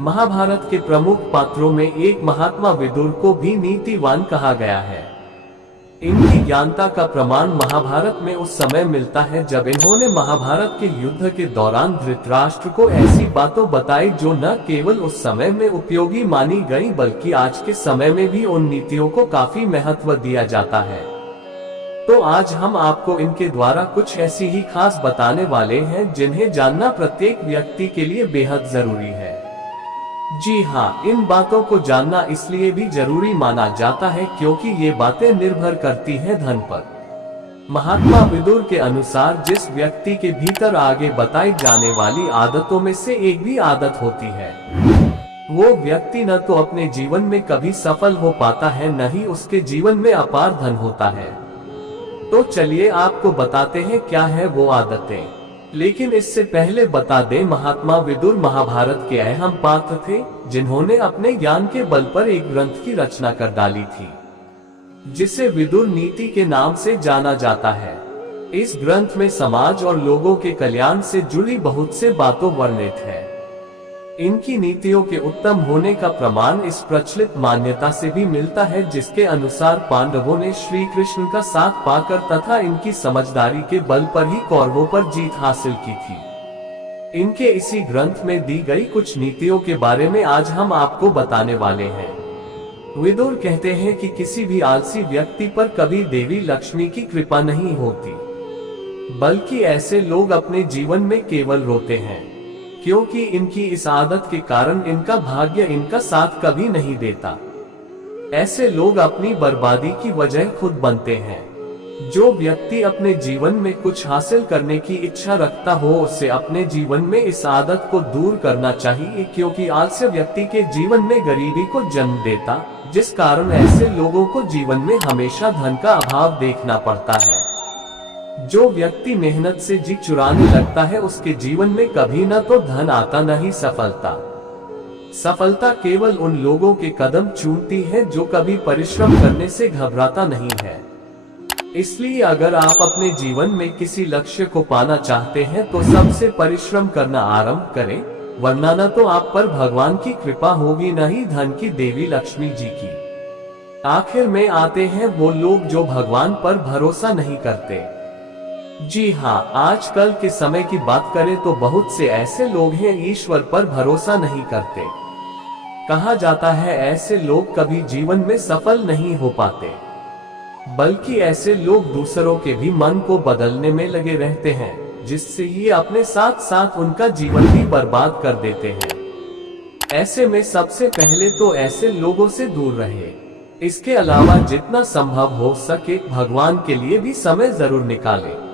महाभारत के प्रमुख पात्रों में एक महात्मा विदुर को भी नीतिवान कहा गया है। इनकी ज्ञानता का प्रमाण महाभारत में उस समय मिलता है जब इन्होंने महाभारत के युद्ध के दौरान धृतराष्ट्र को ऐसी बातों बताई जो न केवल उस समय में उपयोगी मानी गई बल्कि आज के समय में भी उन नीतियों को काफी महत्व दिया जाता है। तो आज हम आपको इनके द्वारा कुछ ऐसी ही खास बताने वाले हैं जिन्हें जानना प्रत्येक व्यक्ति के लिए बेहद जरूरी है। जी हाँ, इन बातों को जानना इसलिए भी जरूरी माना जाता है क्योंकि ये बातें निर्भर करती हैं धन पर। महात्मा विदुर के अनुसार जिस व्यक्ति के भीतर आगे बताई जाने वाली आदतों में से एक भी आदत होती है, वो व्यक्ति न तो अपने जीवन में कभी सफल हो पाता है न ही उसके जीवन में अपार धन होता है। तो चलिए आपको बताते हैं क्या है वो आदतें। लेकिन इससे पहले बता दें, महात्मा विदुर महाभारत के अहम पात्र थे जिन्होंने अपने ज्ञान के बल पर एक ग्रंथ की रचना कर डाली थी जिसे विदुर नीति के नाम से जाना जाता है। इस ग्रंथ में समाज और लोगों के कल्याण से जुड़ी बहुत से बातों वर्णित है। इनकी नीतियों के उत्तम होने का प्रमाण इस प्रचलित मान्यता से भी मिलता है जिसके अनुसार पांडवों ने श्री कृष्ण का साथ पाकर तथा इनकी समझदारी के बल पर ही कौरवों पर जीत हासिल की थी। इनके इसी ग्रंथ में दी गई कुछ नीतियों के बारे में आज हम आपको बताने वाले हैं। विदुर कहते हैं कि किसी भी आलसी व्यक्ति पर कभी देवी लक्ष्मी की कृपा नहीं होती, बल्कि ऐसे लोग अपने जीवन में केवल रोते हैं क्योंकि इनकी इस आदत के कारण इनका भाग्य इनका साथ कभी नहीं देता। ऐसे लोग अपनी बर्बादी की वजह खुद बनते हैं। जो व्यक्ति अपने जीवन में कुछ हासिल करने की इच्छा रखता हो उसे अपने जीवन में इस आदत को दूर करना चाहिए क्योंकि आलस्य व्यक्ति के जीवन में गरीबी को जन्म देता, जिस कारण ऐसे लोगों को जीवन में हमेशा धन का अभाव देखना पड़ता है। जो व्यक्ति मेहनत से जी चुराने लगता है उसके जीवन में कभी न तो धन आता न ही सफलता। सफलता केवल उन लोगों के कदम चूमती है जो कभी परिश्रम करने से घबराता नहीं है। इसलिए अगर आप अपने जीवन में किसी लक्ष्य को पाना चाहते हैं तो सबसे परिश्रम करना आरंभ करें, वरना न तो आप पर भगवान की कृपा होगी न ही धन की देवी लक्ष्मी जी की। आखिर में आते हैं वो लोग जो भगवान पर भरोसा नहीं करते। जी हाँ, आजकल के समय की बात करें तो बहुत से ऐसे लोग हैं ईश्वर पर भरोसा नहीं करते। कहा जाता है ऐसे लोग कभी जीवन में सफल नहीं हो पाते, बल्कि ऐसे लोग दूसरों के भी मन को बदलने में लगे रहते हैं जिससे ये अपने साथ साथ उनका जीवन भी बर्बाद कर देते हैं। ऐसे में सबसे पहले तो ऐसे लोगों से दूर रहे। इसके अलावा जितना संभव हो सके भगवान के लिए भी समय जरूर निकालें।